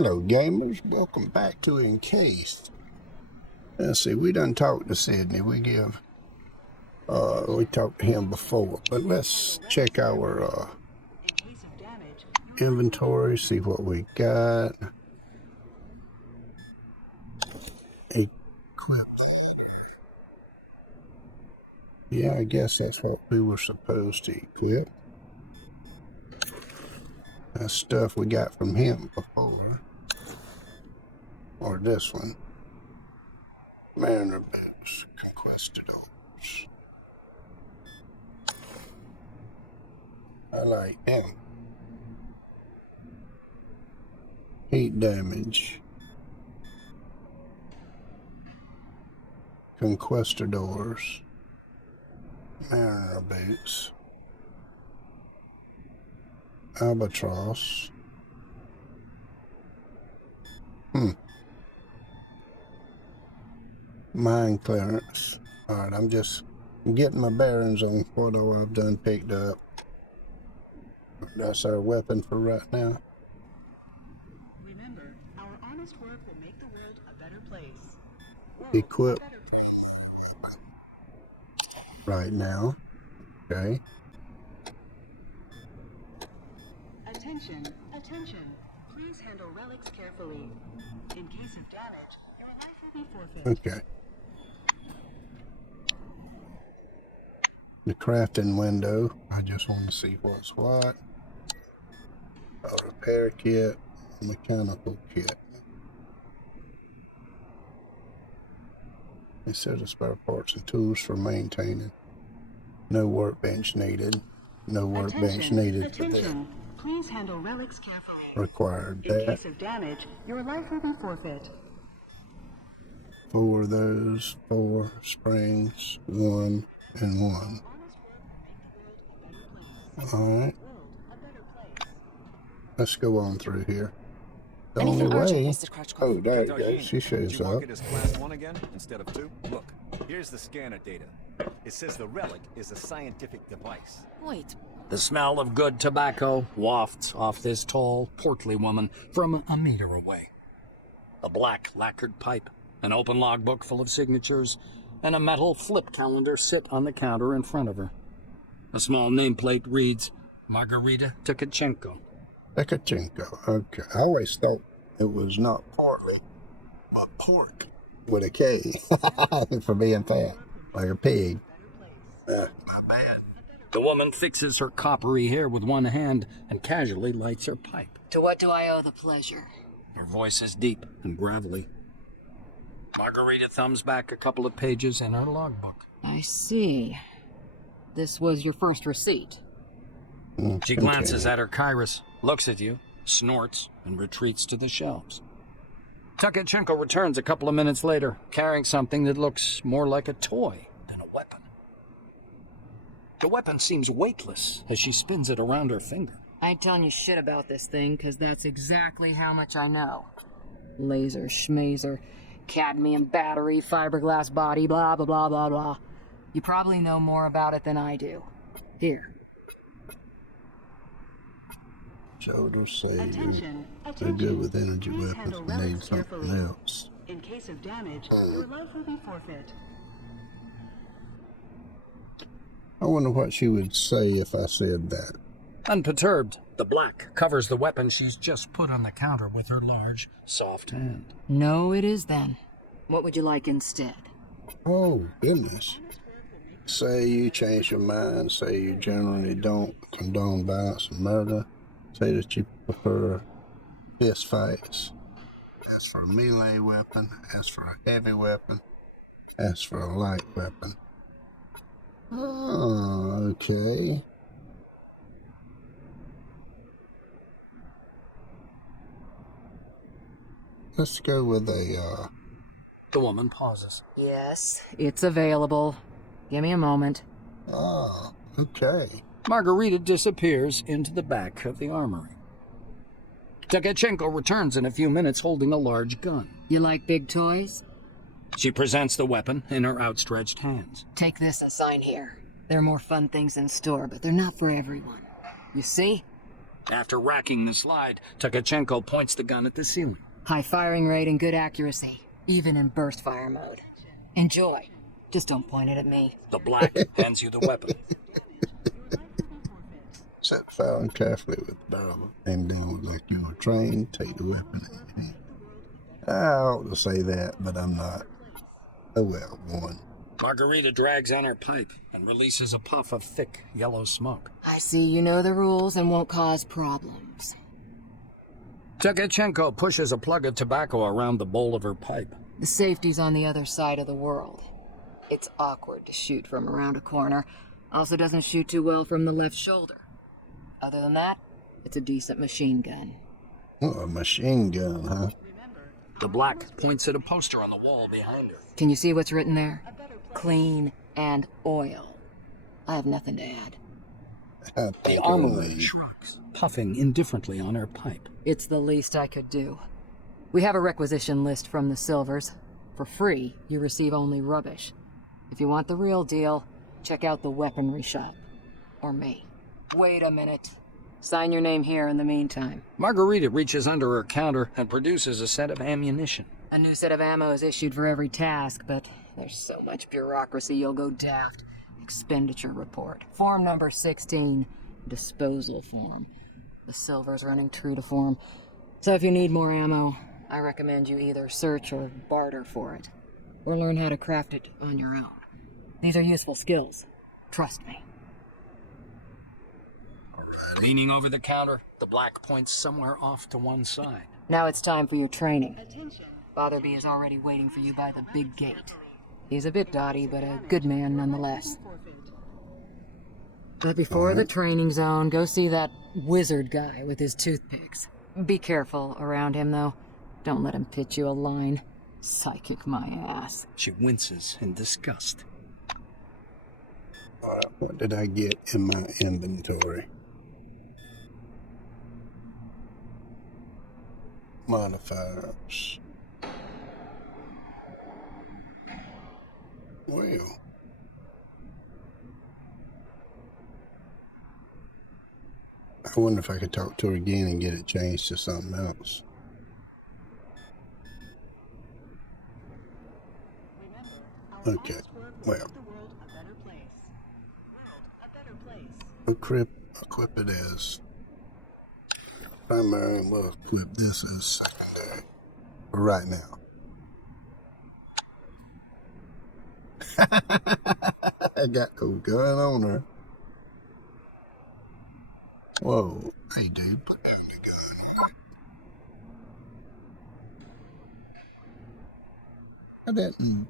Hello gamers, welcome back to Encased. Let's see, we done talked to Sydney. We talked to him before, but let's check our inventory, see what we got. Equip. Yeah, I guess that's what we were supposed to equip. That's stuff we got from him before. Or this one. Mariner boots, conquistadors. I like him. Heat damage. Conquistadors. Mariner boots. Albatross. Mine clearance. Alright, I'm just getting my bearings on what all I've done picked up. That's our weapon for right now. Remember, our honest work will make the world a better place. Equip. Right now. Okay. Attention, attention. Please handle relics carefully. In case of damage, your life will be forfeit. Okay. The crafting window. I just want to see what's what. A repair kit, mechanical kit. It says the spare parts and tools for maintaining. No workbench needed. No workbench needed for that. Please handle relics carefully. Required In that. case of damage, your life will be forfeit. 4 of those, 4 springs, 1 and 1. Alright. Let's go on through here. The only way. Oh, there you go. She shows up. It as class 1 again instead of 2? Look, here's the scanner data. It says the relic is a scientific device. Wait. The smell of good tobacco wafts off this tall, portly woman from a meter away. A black lacquered pipe, an open logbook full of signatures, and a metal flip calendar sit on the counter in front of her. A small nameplate reads, Margarita Tkachenko. Tkachenko, okay. I always thought it was not portly, but pork with a K, for being fat, like a pig. My bad. The woman fixes her coppery hair with one hand and casually lights her pipe. To what do I owe the pleasure? Her voice is deep and gravelly. Margarita thumbs back a couple of pages in her logbook. I see. This was your first receipt. She glances at her Kairos, looks at you, snorts, and retreats to the shelves. Tkachenko returns a couple of minutes later, carrying something that looks more like a toy than a weapon. The weapon seems weightless as she spins it around her finger. I ain't telling you shit about this thing, because that's exactly how much I know. Laser, schmazer, cadmium battery, fiberglass body, blah, blah, blah, blah, blah. You probably know more about it than I do. Here. Shoulders say Attention, they're good with energy Please weapons handle and need relics something carefully. else. In case of damage, your life will be forfeit. I wonder what she would say if I said that. Unperturbed, the black covers the weapon she's just put on the counter with her large, soft hand. No, it is then. What would you like instead? Oh, goodness. Say you change your mind, say you generally don't condone violence and murder, say that you prefer fist fights. As for a melee weapon, as for a heavy weapon, as for a light weapon. Oh, okay. Let's go with a, The woman pauses. Yes, it's available. Give me a moment. Oh, okay. Margarita disappears into the back of the armory. Tkachenko returns in a few minutes holding a large gun. You like big toys? She presents the weapon in her outstretched hands. Take this and sign here. There are more fun things in store, but they're not for everyone. You see? After racking the slide, Tkachenko points the gun at the ceiling. High firing rate and good accuracy, even in burst fire mode. Enjoy. Just don't point it at me. The black hands you the weapon. Set the firing carefully with the barrel aimed down like you were trained. Take the weapon in your hand. I ought to say that, but I'm not. Oh well, one. Margarita drags on her pipe and releases a puff of thick, yellow smoke. I see you know the rules and won't cause problems. Tkachenko pushes a plug of tobacco around the bowl of her pipe. The safety's on the other side of the world. It's awkward to shoot from around a corner. Also doesn't shoot too well from the left shoulder. Other than that, it's a decent machine gun. Oh, a machine gun, huh? The black points at a poster on the wall behind her. Can you see what's written there? Clean and oil. I have nothing to add. The armament shrugs, puffing indifferently on her pipe. It's the least I could do. We have a requisition list from the Silvers. For free, you receive only rubbish. If you want the real deal, check out the weaponry shop. Or me. Wait a minute. Sign your name here in the meantime. Margarita reaches under her counter and produces a set of ammunition. A new set of ammo is issued for every task, but there's so much bureaucracy you'll go daft. Expenditure report. Form number 16. Disposal form. The Silver's running true to form. So if you need more ammo, I recommend you either search or barter for it. Or learn how to craft it on your own. These are useful skills. Trust me. Leaning over the counter, the black points somewhere off to one side. Now it's time for your training. Fatherby is already waiting for you by the big gate. He's a bit dotty, but a good man nonetheless. But before the training zone, go see that wizard guy with his toothpicks. Be careful around him, though. Don't let him pitch you a line. Psychic my ass. She winces in disgust. What did I get in my inventory? Modifiers. Well. I wonder if I could talk to her again and get it changed to something else. Okay, well. Equip it as primary, and we'll equip this as secondary for right now. I got a gun on her. Whoa, hey dude, put down the gun on it. I didn't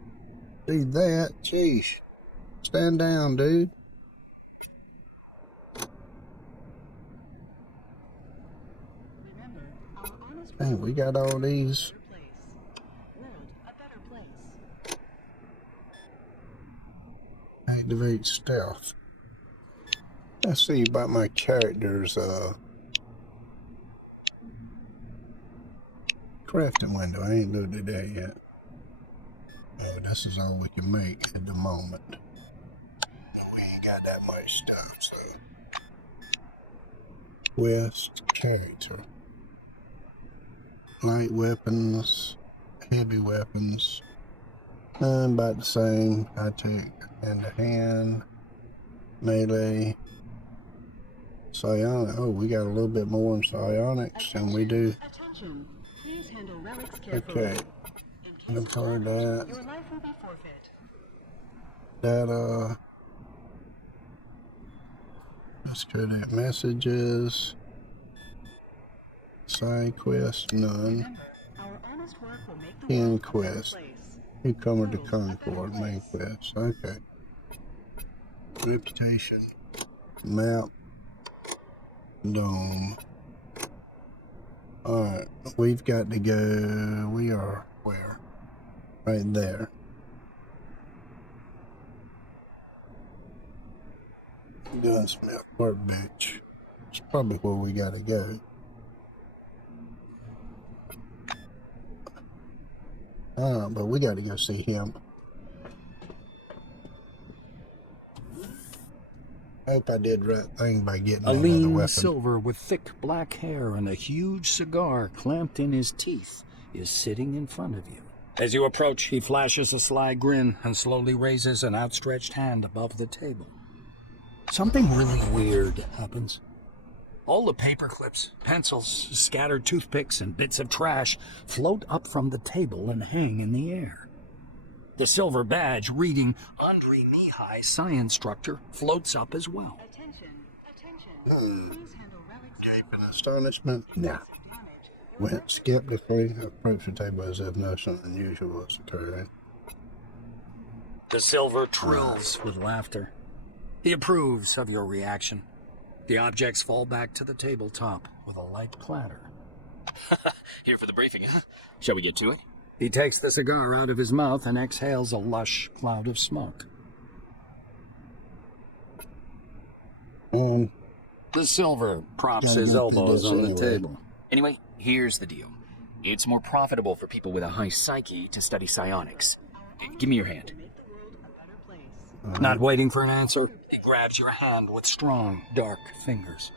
do that, jeez. Stand down, dude. Hey, we got all these. Activate stealth. Let's see about my character's crafting window. I ain't looked at that yet. Oh, this is all we can make at the moment. We ain't got that much stuff, so. Quest character. Light weapons, heavy weapons, about the same. I take hand to hand, melee, psionic. Oh, we got a little bit more in psionics than we do. Okay, I've heard that. Let's go to messages. Side quest, none. End quest. Newcomer to Concord, main quest. Okay. Reputation. Map. Dome. Alright, we've got to go. We are where? Right there. Gunsmith, workbench. It's probably where we got to go. But we got to go see him. Hope I did right thing by getting A another lean weapon. silver with thick black hair and a huge cigar clamped in his teeth is sitting in front of you. As you approach, he flashes a sly grin and slowly raises an outstretched hand above the table. Something really weird happens. All the paper clips, pencils, scattered toothpicks, and bits of trash float up from the table and hang in the air. The silver badge reading Andre Mihai, Science Instructor, floats up as well. Attention. Please handle relics Gaping astonishment? Nah. Went skeptically, approached the table as if nothing unusual was occurring. The silver trills with laughter. He approves of your reaction. The objects fall back to the tabletop with a light clatter. Here for the briefing, huh? Shall we get to it? He takes the cigar out of his mouth and exhales a lush cloud of smoke. The silver props his elbows on the table. Anyway, here's the deal. It's more profitable for people with a high psyche to study psionics. Give me your hand. Not waiting for an answer, he grabs your hand with strong, dark fingers.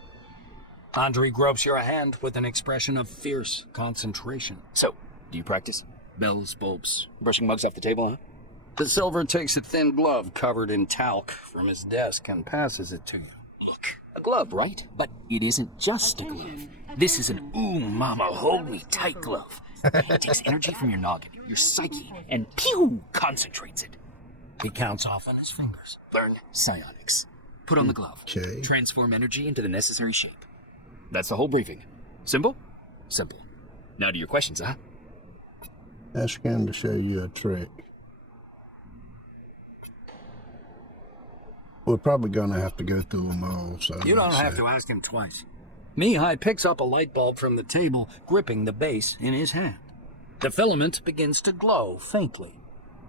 Andre gropes your hand with an expression of fierce concentration. So, do you practice? Bells, bulbs, brushing mugs off the table, huh? The silver takes a thin glove covered in talc from his desk and passes it to you. Look, a glove, right? But it isn't just a glove. This is an ooh mama hold me tight glove. It takes energy from your noggin, your psyche, and pew, concentrates it. He counts off on his fingers. Learn psionics. Put on the glove. Okay. Transform energy into the necessary shape. That's the whole briefing. Simple? Simple. Now to your questions, huh? Ask him to show you a trick. We're probably going to have to go through them all, so... You don't have to ask him twice. Mihai picks up a light bulb from the table, gripping the base in his hand. The filament begins to glow faintly.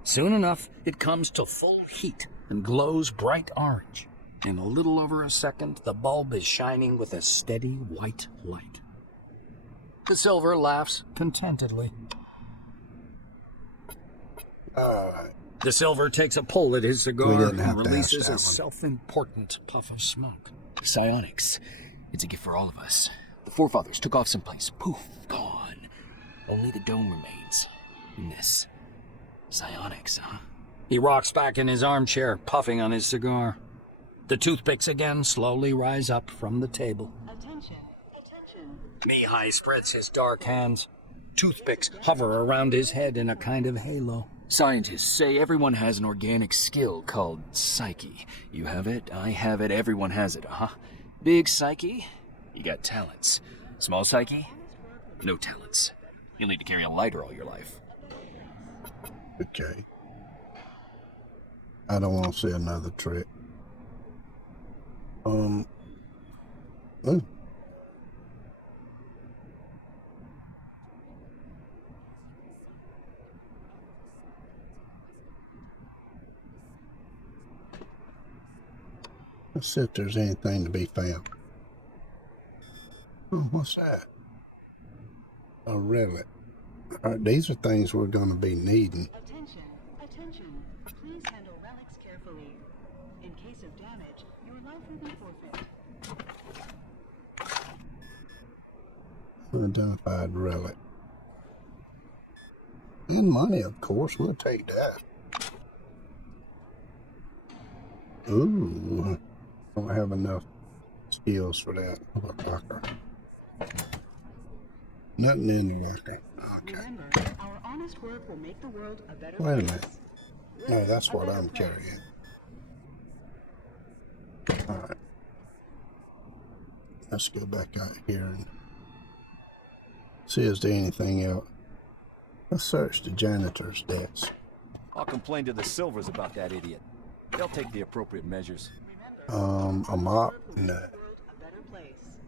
Soon enough, it comes to full heat and glows bright orange. In a little over a second, the bulb is shining with a steady white light. The silver laughs contentedly. All right. The silver takes a pull at his We cigar didn't have and to releases ask that a one. self-important puff of smoke. Psionics. It's a gift for all of us. The forefathers took off someplace. Poof, gone. Only the dome remains. And this. Psionics, huh? He rocks back in his armchair, puffing on his cigar. The toothpicks again slowly rise up from the table. Attention. Mihai spreads his dark hands. Toothpicks hover around his head in a kind of halo. Scientists say everyone has an organic skill called psyche. You have it, I have it, everyone has it, huh? Big psyche, you got talents. Small psyche, no talents. You'll need to carry a lighter all your life. Okay. I don't want to see another trick. Ooh. Let's see if there's anything to be found. Oh, what's that? A relic. All right, these are things we're going to be needing. Attention. Please handle relics carefully. In case of damage, your life will be forfeit. Unidentified relic. And money, of course. We'll take that. Ooh. Don't have enough skills for that. Locker. Nothing in the locker. Okay. Remember, our honest work will make the world a better Wait a place. minute. No, that's what I'm carrying. Alright. Let's go back out here and see if there's anything else. Let's search the janitor's desk. I'll complain to the Silvers about that idiot. They'll take the appropriate measures. A mop? No. World a better place.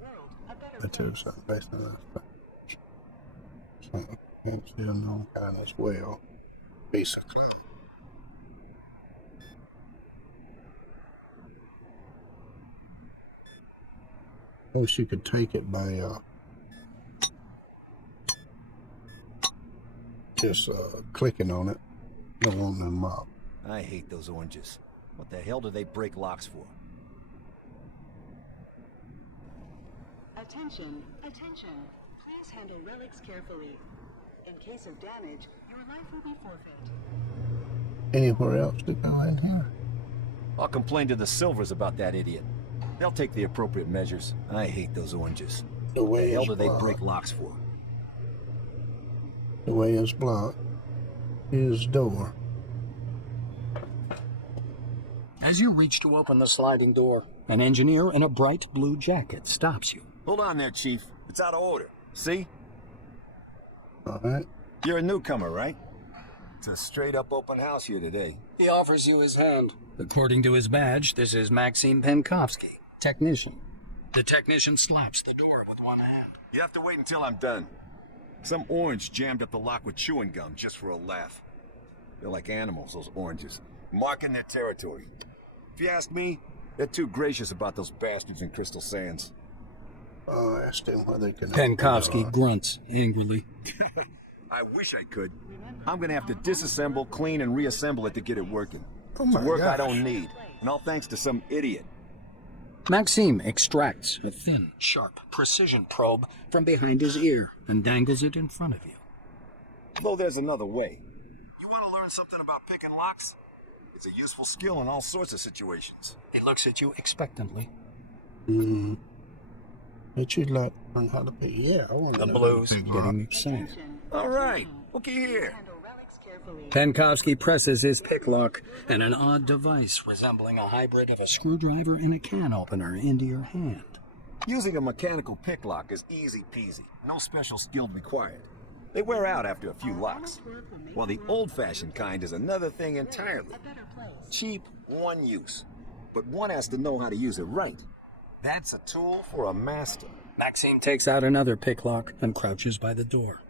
World a better That is something based on that. Something still known kind as well. Basically. Wish you could take it by just clicking on it. Don't want them up. I hate those oranges. What the hell do they break locks for? Attention, attention. Please handle relics carefully. In case of damage, your life will be forfeit. Anywhere else to go in here? I'll complain to the Silvers about that idiot. They'll take the appropriate measures. I hate those oranges. The way The hell it's do they blocked. break locks for? The way it's blocked. His door. As you reach to open the sliding door, an engineer in a bright blue jacket stops you. Hold on there, Chief. It's out of order. See? All right. You're a newcomer, right? It's a straight-up open house here today. He offers you his hand. According to his badge, this is Maxim Penkovsky, technician. The technician slaps the door with one hand. You have to wait until I'm done. Some orange jammed up the lock with chewing gum just for a laugh. They're like animals, those oranges, marking their territory. If you ask me, they're too gracious about those bastards in Crystal Sands. Oh, ask them whether they can. Penkovsky grunts angrily. I wish I could. I'm gonna have to disassemble, clean, and reassemble it to get it working. Oh It's my work I gosh. don't need, and all thanks to some idiot. Maxime extracts a thin, sharp, precision probe from behind his ear and dangles it in front of you. Though there's another way. You want to learn something about picking locks? It's a useful skill in all sorts of situations. He looks at you expectantly. It should like learn how to pick. Yeah, I want to The know blues how to pick getting lock. excited. Attention. All right, looky here. Handle relics carefully. Penkovsky presses his pick lock, and an odd device resembling a hybrid of a screwdriver and a can opener into your hand. Using a mechanical pick lock is easy peasy. No special skill required. They wear out after a few locks. While the old-fashioned kind is another thing entirely. A better place. Cheap, one use. But one has to know how to use it right. That's a tool for a master. Maxime takes out another pick lock and crouches by the door.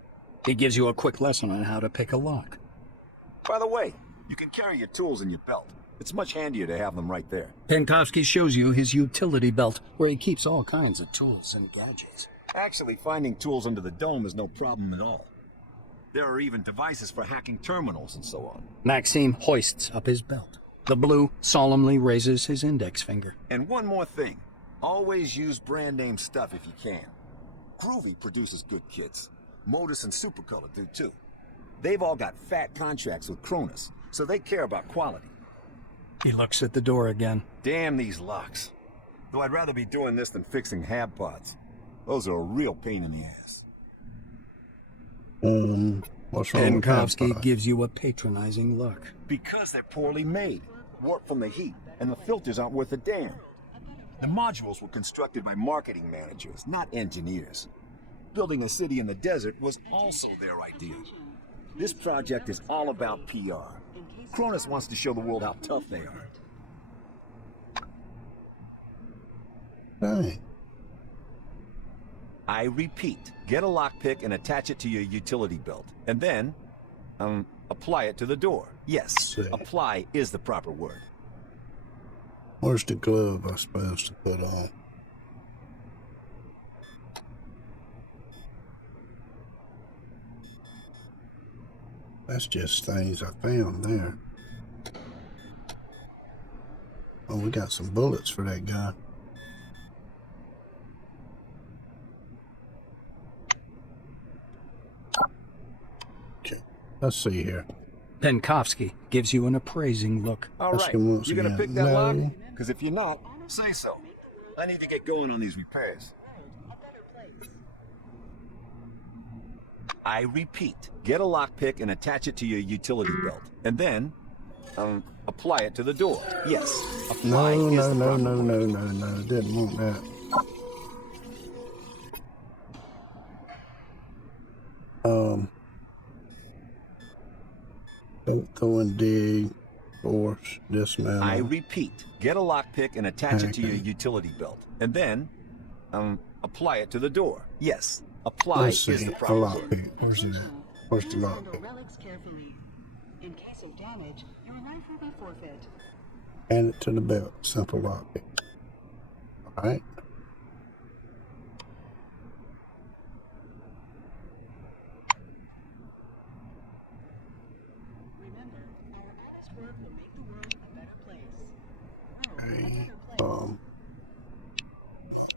He gives you a quick lesson on how to pick a lock. By the way, you can carry your tools in your belt. It's much handier to have them right there. Penkovsky shows you his utility belt, where he keeps all kinds of tools and gadgets. Actually, finding tools under the dome is no problem at all. There are even devices for hacking terminals and so on. Maxime hoists up his belt. The blue solemnly raises his index finger. And one more thing. Always use brand name stuff if you can. Groovy produces good kits. Modus and Supercolor do too. They've all got fat contracts with CRONUS, so they care about quality. He looks at the door again. Damn these locks. Though I'd rather be doing this than fixing hab pods. Those are a real pain in the ass. What's wrong with that? Penkovsky gives you a patronizing look. Because they're poorly made, warped from the heat, and the filters aren't worth a damn. The modules were constructed by marketing managers, not engineers. Building a city in the desert was also their idea. This project is all about PR. CRONUS wants to show the world how tough they are. Dang. I repeat, get a lockpick and attach it to your utility belt. And then, apply it to the door. Yes, See. apply is the proper word. Where's the glove I'm supposed to put on? That's just things I found there. Oh, we got some bullets for that guy. Okay, let's see here. Penkovsky gives you an appraising look. All Ask right, him once you gonna again. pick that No. lock? Because if you're not, say so. I need to get going on these repairs. I repeat, get a lockpick and attach it to your utility belt. And then, apply it to the door. Yes, apply No, is no, the no, proper no, word. no, no, no. Didn't want that. Throw and dig, force, dismantle. I repeat, get a lockpick and attach it to your Okay. utility belt. And then, apply it to the door. Yes, apply Let's is see. the A proper word. lockpick. Where's that? Where's the Please handle lockpick? relics carefully. In case of damage, your life will be forfeit. Add it to the belt. Simple lockpick. All right. Remember, our honest work will make the world a better place. Okay.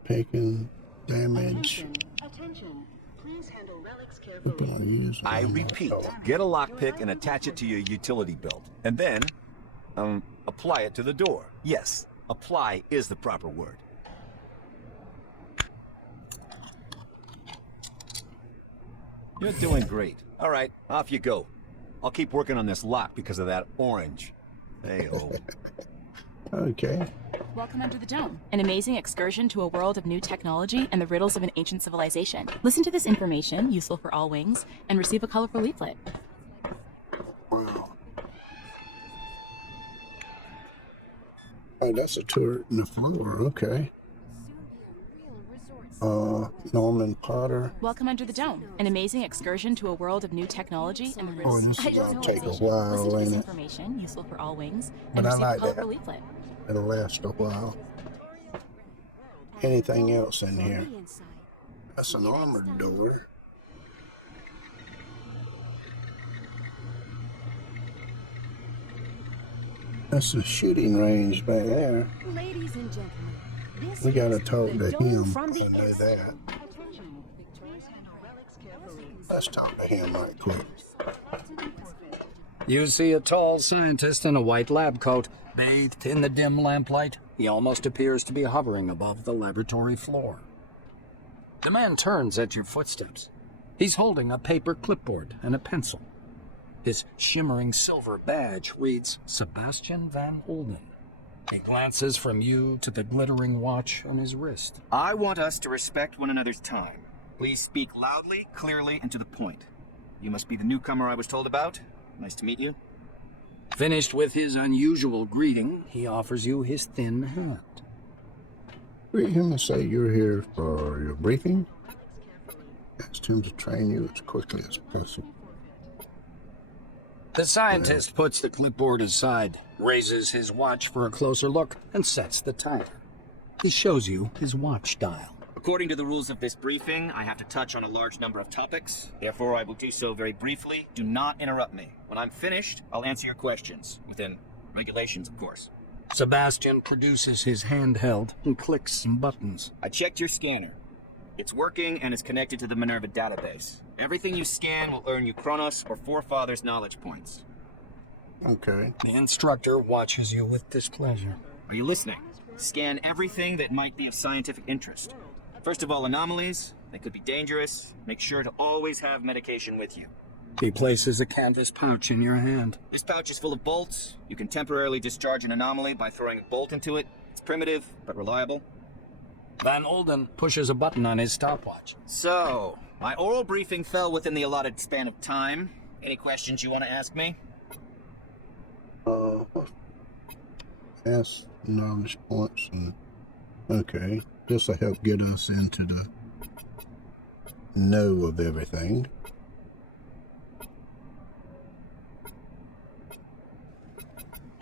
Picking. damage. Attention. Please handle relics People carefully. are using I them. repeat, get a lockpick and attach it to your utility belt. And then, apply it to the door. Yes, apply is the proper word. You're doing great. All right, off you go. I'll keep working on this lock because of that orange. Hey-oh. Okay. Welcome under the dome, an amazing excursion to a world of new technology and the riddles of an ancient civilization. Listen to this information, useful for all wings, and receive a colorful leaflet. Wow. Oh, that's a turret in the floor. Okay. Norman Potter. Welcome under the dome, an amazing excursion to a world of new technology and the Oh, riddles this of is ancient gonna take a civilization. Listen while, to this ain't it? information, useful for all wings, But and I receive a like colorful that. leaflet. It'll last a while. Anything else in here? That's an armored door. That's a shooting range back there. Ladies and gentlemen, this We gotta is talk the to dome him from the and do inside. that. Attention. Please handle relics carefully. Let's talk to him right quick. You see a tall scientist in a white lab coat, bathed in the dim lamplight. He almost appears to be hovering above the laboratory floor. The man turns at your footsteps. He's holding a paper clipboard and a pencil. His shimmering silver badge reads Sebastian Van Olden. He glances from you to the glittering watch on his wrist. I want us to respect one another's time. Please speak loudly, clearly, and to the point. You must be the newcomer I was told about. Nice to meet you. Finished with his unusual greeting, he offers you his thin hand. Greet him and say you're here for your briefing. Ask him to train you as quickly as possible. The scientist puts the clipboard aside, raises his watch for a closer look, and sets the timer. He shows you his watch dial. According to the rules of this briefing, I have to touch on a large number of topics. Therefore, I will do so very briefly. Do not interrupt me. When I'm finished, I'll answer your questions. Within regulations, of course. Sebastian produces his handheld and clicks some buttons. I checked your scanner. It's working and is connected to the Minerva database. Everything you scan will earn you CRONUS or Forefathers knowledge points. Okay. The instructor watches you with displeasure. Are you listening? Scan everything that might be of scientific interest. First of all, anomalies. They could be dangerous. Make sure to always have medication with you. He places a canvas pouch in your hand. This pouch is full of bolts. You can temporarily discharge an anomaly by throwing a bolt into it. It's primitive, but reliable. Van Olden pushes a button on his stopwatch. So, my oral briefing fell within the allotted span of time. Any questions you want to ask me? Ask knowledge points and okay. This will help get us into the know of everything.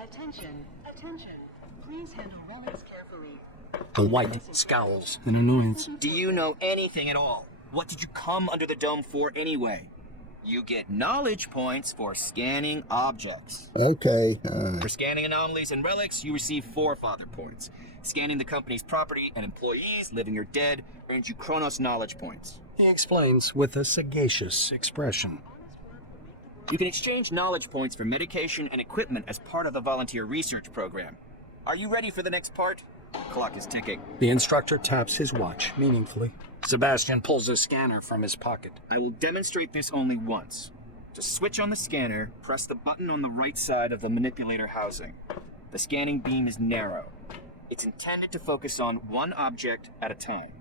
Attention. Attention. Please handle relics carefully. The white scowls in annoyance. Do you know anything at all? What did you come under the dome for anyway? You get knowledge points for scanning objects. Okay. For scanning anomalies and relics, you receive Forefather points. Scanning the company's property and employees, living or dead, earns you CRONUS knowledge points. He explains with a sagacious expression. You can exchange knowledge points for medication and equipment as part of the volunteer research program. Are you ready for the next part? Clock is ticking. The instructor taps his watch meaningfully. Sebastian pulls a scanner from his pocket. I will demonstrate this only once. To switch on the scanner, press the button on the right side of the manipulator housing. The scanning beam is narrow. It's intended to focus on one object at a time.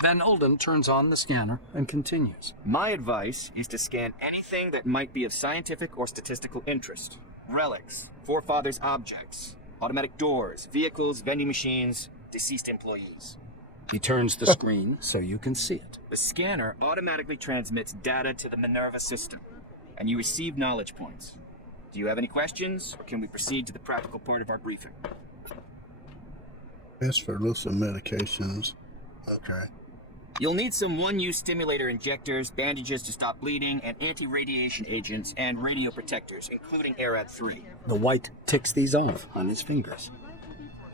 Van Olden turns on the scanner and continues. My advice is to scan anything that might be of scientific or statistical interest. Relics, Forefathers objects, automatic doors, vehicles, vending machines, deceased employees. He turns the screen so you can see it. The scanner automatically transmits data to the Minerva system, and you receive knowledge points. Do you have any questions, or can we proceed to the practical part of our briefing? Best for lots of medications. Okay. You'll need some one-use stimulator injectors, bandages to stop bleeding, and anti-radiation agents and radio protectors, including ARAD-3. The white ticks these off on his fingers.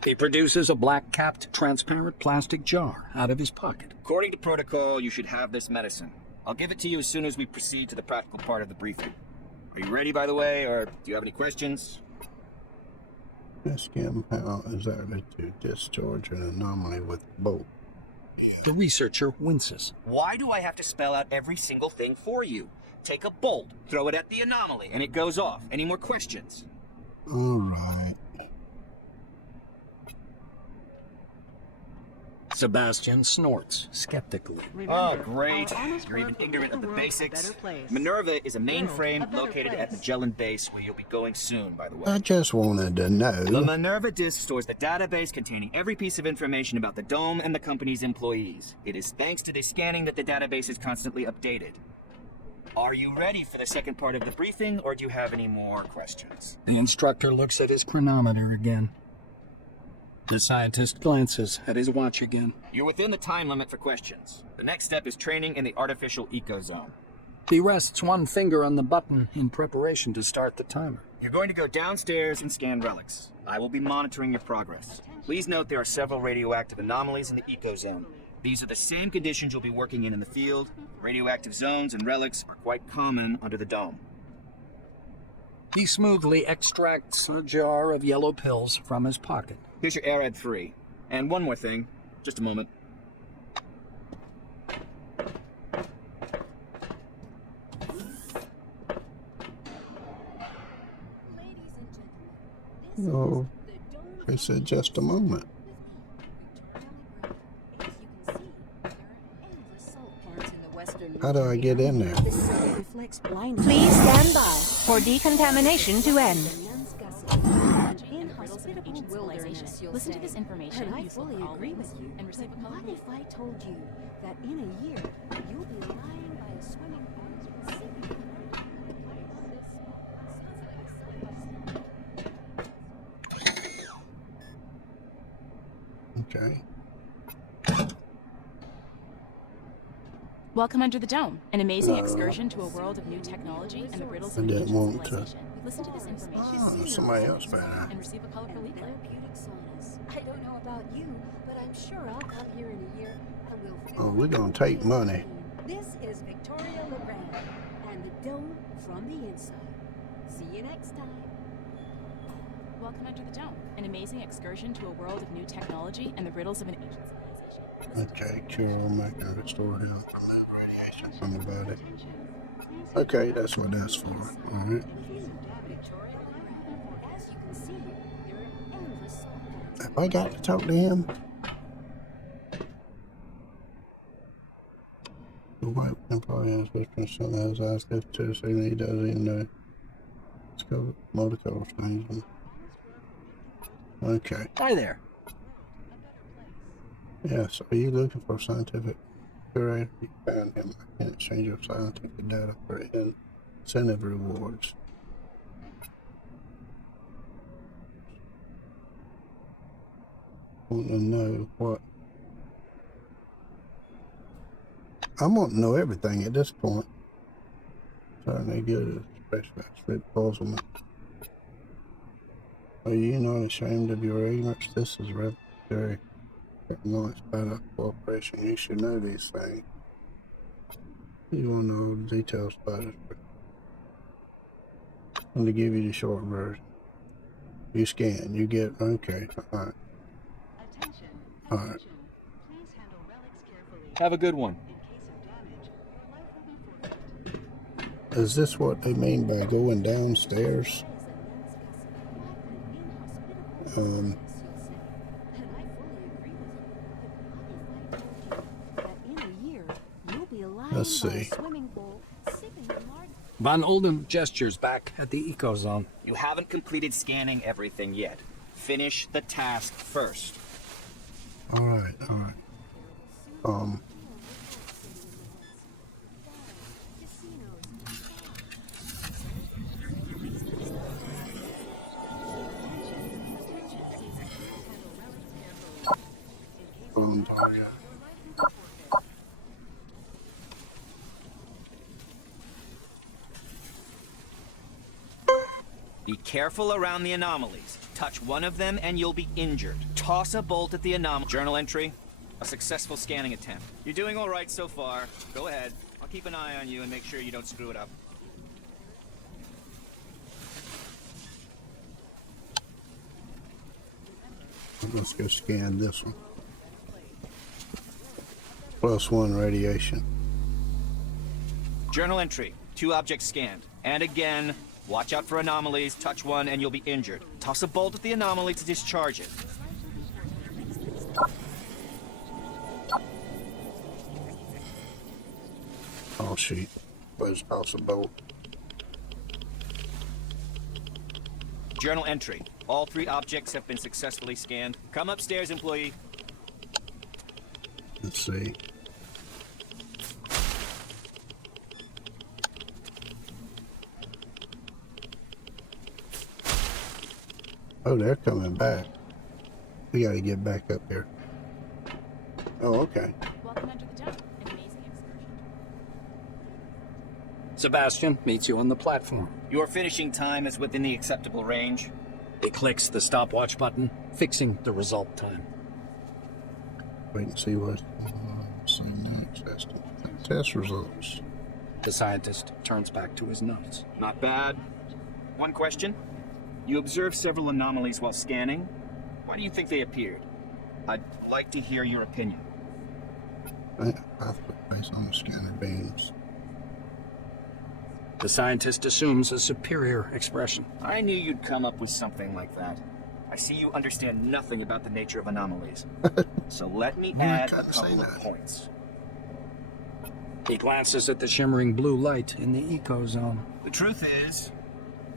He produces a black-capped, transparent plastic jar out of his pocket. According to protocol, you should have this medicine. I'll give it to you as soon as we proceed to the practical part of the briefing. Are you ready, by the way, or do you have any questions? Ask him how exactly to discharge an anomaly with a bolt. The researcher winces. Why do I have to spell out every single thing for you? Take a bolt, throw it at the anomaly, and it goes off. Any more questions? Alright. Sebastian snorts skeptically. Oh, great. You're even ignorant of the basics. Minerva is a mainframe located at Magellan Base where you'll be going soon, by the way. I just wanted to The know. Minerva disk stores the database containing every piece of information about the Dome and the company's employees. It is thanks to this scanning that the database is constantly updated. Are you ready for the second part of the briefing, or do you have any more questions? The instructor looks at his chronometer again. The scientist glances at his watch again. You're within the time limit for questions. The next step is training in the artificial ecozone. He rests one finger on the button in preparation to start the timer. You're going to go downstairs and scan relics. I will be monitoring your progress. Please note there are several radioactive anomalies in the ecozone. These are the same conditions you'll be working in the field. Radioactive zones and relics are quite common under the Dome. He smoothly extracts a jar of yellow pills from his pocket. Here's your Arad 3. And one more thing. Just a moment. Oh, he said just a moment. How do I get in there? Please stand by for decontamination to end. Listen to this information. And I useful fully for all agree wings, with you. and receive a But color what if I told you that in a year you'll be lying by a swimming pool Okay. Welcome under the Dome, an amazing excursion to a world of new technology and the riddles I of didn't ancient want to. civilization. Listen to this information. Oh, somebody else better. And receive a colorful leaflet. therapeutic saunas. I don't know about you, but I'm sure I'll come here in a year and we'll feel Oh, we're gonna take money. This is Victoria LeGrand and the Dome from the inside. See you next time. Welcome under the Dome, an amazing excursion to a world of new technology and the riddles of an ancient civilization. Okay, cure, make and restore him from that radiation from the body. Okay, that's what that's for. Alright. As you can see, there are endless salt Have I got to talk to him? The white employee has whispering son has eyes left to so he doesn't even know. Let's go motor color things. Okay. Hi there. Yes, are you looking for scientific curator? You found him in exchange of scientific data for incentive rewards. Want to know what? I want to know everything at this point. Certainly good at specialized puzzlement. Are you not ashamed of your ignorance? This is revolutionary. CRONUS Corporation. You should know these things. You want to know all the details about it. I'm going to give you the short version. You scan. You get okay. All right. Attention. All right. Attention. Please handle relics carefully. Have a good one. In case of damage, your life will be forfeited. Is this what they mean by going downstairs? Let's see. Von Olden gestures back at the ecozone. You haven't completed scanning everything yet. Finish the task first. All right. All right. Be careful around the anomalies. Touch one of them and you'll be injured. Toss a bolt at the anomaly. Journal entry. A successful scanning attempt. You're doing all right so far. Go ahead. I'll keep an eye on you and make sure you don't screw it up. Let's go scan this one. +1 radiation. Journal entry. 2 objects scanned. And again, watch out for anomalies. Touch one and you'll be injured. Toss a bolt at the anomaly to discharge it. Oh, shoot. Where's possible? Journal entry. All 3 objects have been successfully scanned. Come upstairs, employee. Let's see. Oh, they're coming back. We gotta get back up here. Oh, okay. Welcome under the dome. An amazing excursion. Sebastian meets you on the platform. Your finishing time is within the acceptable range. He clicks the stopwatch button, fixing the result time. Wait and see what. Test results. The scientist turns back to his notes. Not bad. One question. You observed several anomalies while scanning. Why do you think they appeared? I'd like to hear your opinion. Based on the scanner beams. The scientist assumes a superior expression. I knew you'd come up with something like that. I see you understand nothing about the nature of anomalies. So let me add a couple of points. He glances at the shimmering blue light in the eco zone. The truth is,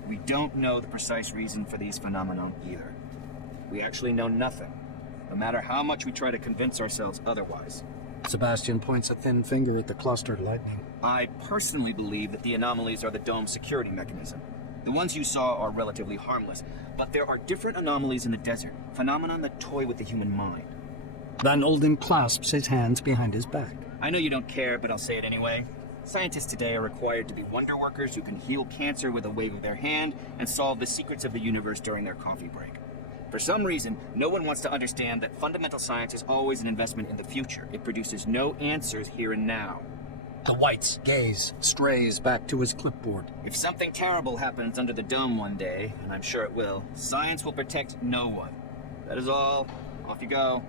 we don't know the precise reason for these phenomena either. We actually know nothing, no matter how much we try to convince ourselves otherwise. Sebastian points a thin finger at the clustered lightning. I personally believe that the anomalies are the dome's security mechanism. The ones you saw are relatively harmless, but there are different anomalies in the desert, phenomena that toy with the human mind. Van Olden clasps his hands behind his back. I know you don't care, but I'll say it anyway. Scientists today are required to be wonder workers who can heal cancer with a wave of their hand and solve the secrets of the universe during their coffee break. For some reason, no one wants to understand that fundamental science is always an investment in the future. It produces no answers here and now. The White's gaze strays back to his clipboard. If something terrible happens under the dome one day, and I'm sure it will, science will protect no one. That is all. Off you go.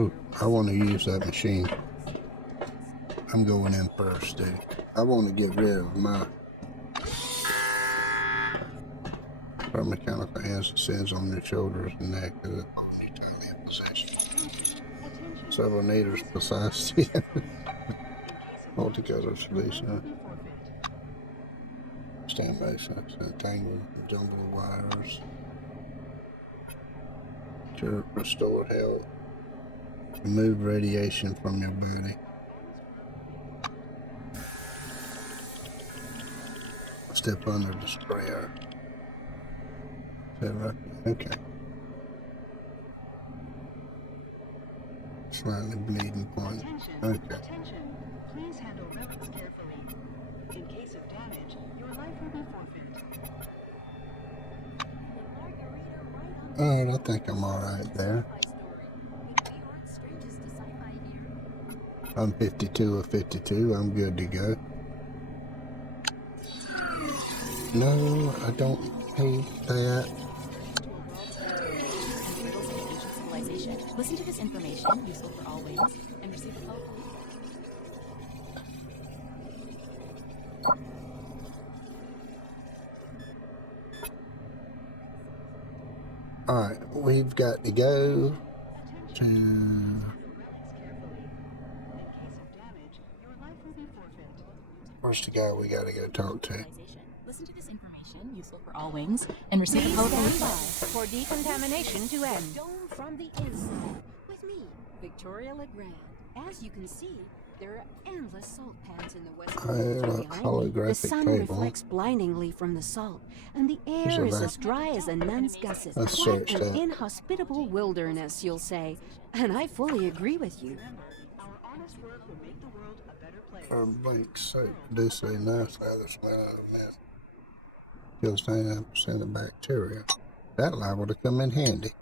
Ooh, I want to use that machine. I'm going in first, dude. I want to get rid of my mechanical hands that sends on their shoulders and neck of the entirely in possession. Several natives besides the multicolor solution. Stand by, entangled, jumble of wires. To restore health. Remove radiation from your body. Step under the sprayer. Is that right? Okay. Slightly bleeding point. Okay. Attention. Please handle relics carefully. In case of damage, your life will be forfeit. Oh, I think I'm alright there. I'm 52 of 52. I'm good to go. No, I don't hate that. Listen to this information, useful for all wings, and receive a powerful Alright, we've got to go to... Where's the guy we gotta go talk to? Listen to this information, useful for all wings, and receive a powerful for decontamination to end. Dome from the inside. With me, Victoria Legrand. As you can see, there are endless salt pads in the west. The sun reflects blindingly from the salt, and the air is as dry as a nun's gusset. Quite an inhospitable wilderness, you'll say. And I fully agree with you. Our honest work will make the world a better place. Bleak soap, do say nice leather smell out of men. kills 99% of bacteria. That liable to come in handy.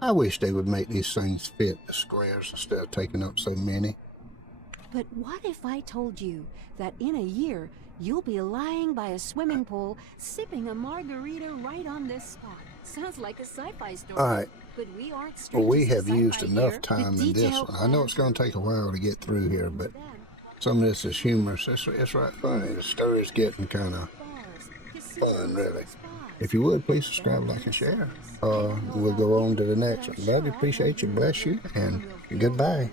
I wish they would make these things fit the squares instead of taking up so many. But what if I told you that in a year, you'll be lying by a swimming pool, sipping a margarita right on this spot? Sounds like a sci-fi story. All right. But we aren't Well, we strangers have to used sci-fi enough here. time The in this detailed one. I know it's going to take a while to get through here, but some of this is humorous. It's right funny. The story's getting kind of fun, really. If you would, please subscribe, like, and share. We'll go on to the next one. Love you, appreciate you, bless you, and goodbye.